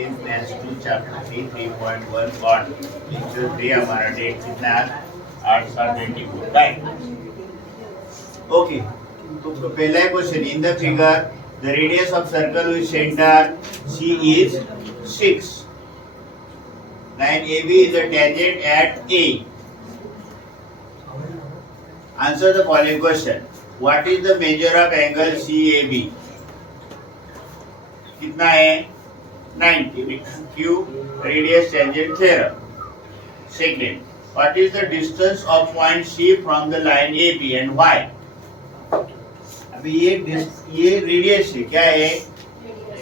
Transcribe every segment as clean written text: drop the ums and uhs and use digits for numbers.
Please maths 2 chapter 3 3.1 God lecture 3 हमारा date कितना है 8/7/24 राइट। ओके, तो पहला question in the figure the radius of circle with centre C is 6. Line AB is a tangent at A. Answer the following question. What is the measure of angle CAB? कितना है 90. Q radius tangent theorem. Second, what is the distance of point C from the line AB and why? अभी ये radius है, क्या है?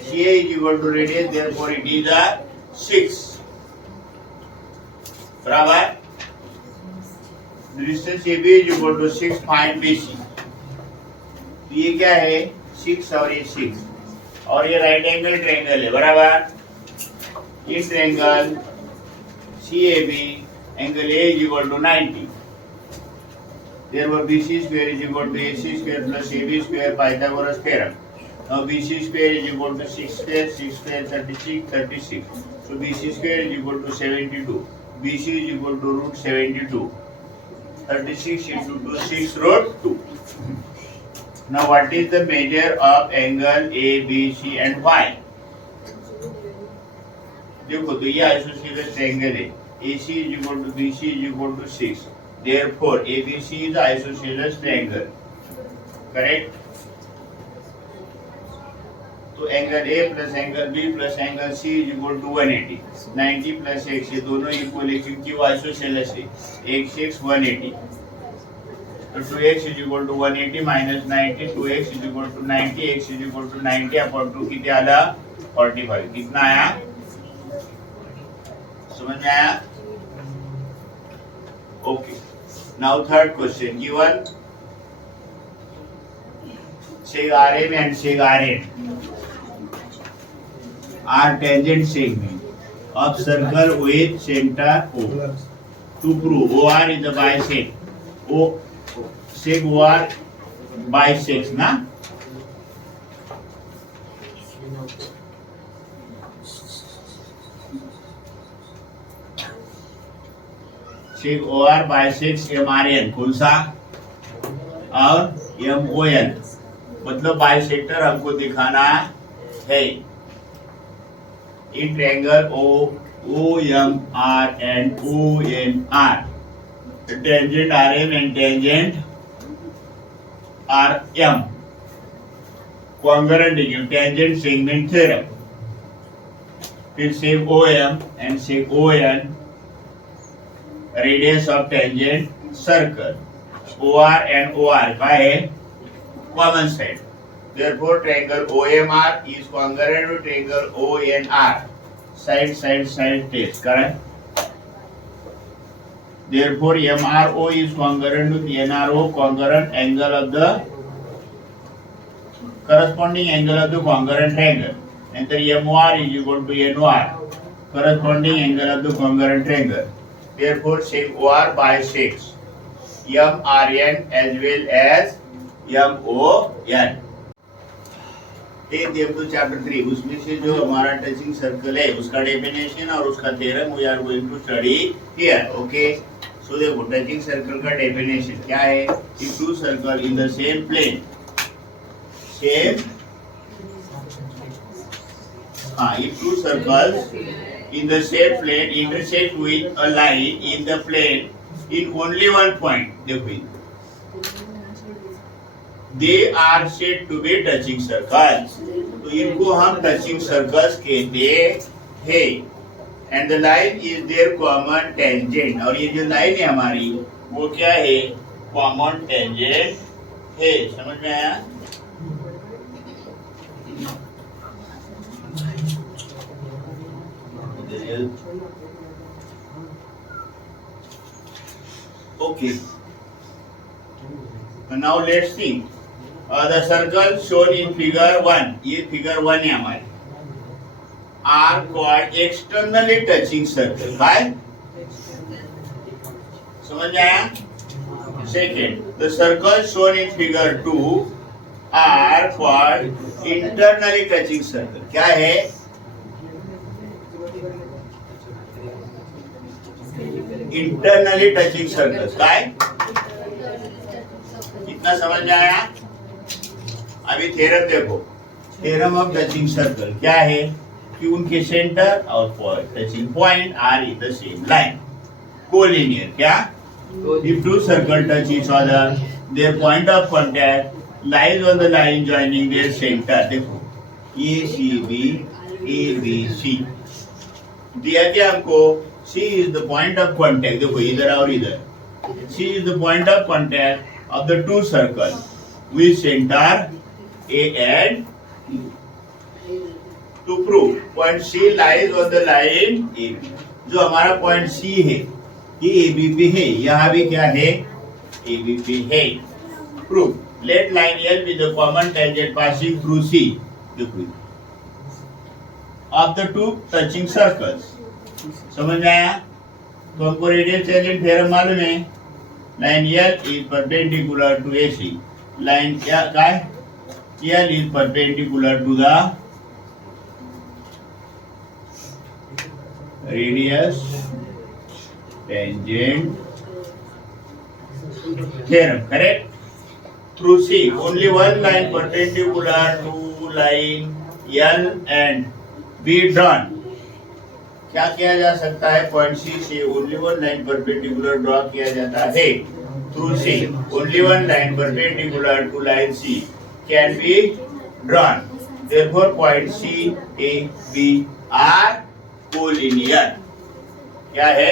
CA is equal to radius, therefore it is a 6. बराबर, distance AB is equal to 6, find BC. तो ये क्या है 6 और ये 6 और ये राइट एंगल ट्रायंगल है बराबर। ये triangle CAB angle A is equal to 90. Therefore BC square is equal to AC square plus AB square, Pythagoras theorem. Now BC square is equal to 6 square 36 36. So BC square is equal to 72. BC is equal to root 72. 36 into 2 6 root 2. Now what is the measure of angle ABC and why? देखो तो ये isosceles triangle है। AC is equal to BC is equal to 6. Therefore ABC is isosceles triangle. Correct? तो angle A plus angle B plus angle C is equal to 180. 90 plus x ये दोनों equal है क्योंकि वो आइसोसेलेस है। x 180. तो 2x is equal to 180 minus 90, 2x is equal to 90, x is equal to 90 upon 2 कितने आला 45. कितना आया? समझ में आया? Okay. Now third question given seg RM and seg RN are tangent segment of circle with center O. To prove OR is the bisect O seg OR bisects ना seg OR bisects MRN कौन सा और MON मतलब bisector हमको दिखाना है in triangle OMR and ONR tangent RM and tangent RM congruent tangent segment theorem फिर seg OM and seg ON radius of tangent circle OR and OR का है common side. Therefore triangle OMR is congruent with triangle ONR. Side test. Correct? Therefore MRO is congruent with NRO, congruent angle of the corresponding angle of the congruent triangle. And the MOR is equal to NOR, corresponding angle of the congruent triangle. Therefore seg OR bisects MRN as well as MON. Chapter 3 उसमें से जो हमारा touching circle है उसका definition और उसका theorem we are going to study here. Okay, so देखो touching circle का डेफिनेशन क्या है? If two circle in the same plane if two circles in the same plane intersect with a line in the plane in only one point, देखो they are said to be touching circles. तो इनको हम touching circles कहते हैं and the line is their common tangent. और ये जो line है हमारी वो क्या है? common tangent है। समझ में आया? Okay. Now let's think. The circle shown in figure 1, ये figure 1 है हमारी, are called externally touching circle. Right? समझ आया? Second, the circles shown in figure 2 are called internally touching circle. क्या है? इंटरनली टचिंग सर्कल काय इतना समझ में आया। अभी थ्योरम देखो, थ्योरम ऑफ टचिंग सर्कल क्या है कि उनके सेंटर और touching point are in the same line, collinear. क्या if two circles touch each other their point of contact lies on the line joining their center। देखो ACB ABC दिया गया हमको, C is the point of contact, देखो इधर और इधर, C is the point of contact of the two circles with center A and E। To prove point C lies on the line AB, जो हमारा point C है ये AB पे है, यहाँ भी क्या है AB पे है। Proof late line L with the common tangent passing through C देखो of the two touching circles। समझ में आया। तो हमको रेडियल टेंजेंट थ्योरम मालूम है, line L is perpendicular to AC, line क्या है L is perpendicular to the radius tangent theorem, correct? Through C, only one line perpendicular to line L and B drawn। क्या किया जा सकता है point C से only one line perpendicular draw किया जाता है। Through C only one line perpendicular to line C can be drawn, therefore point C A B are collinear. क्या है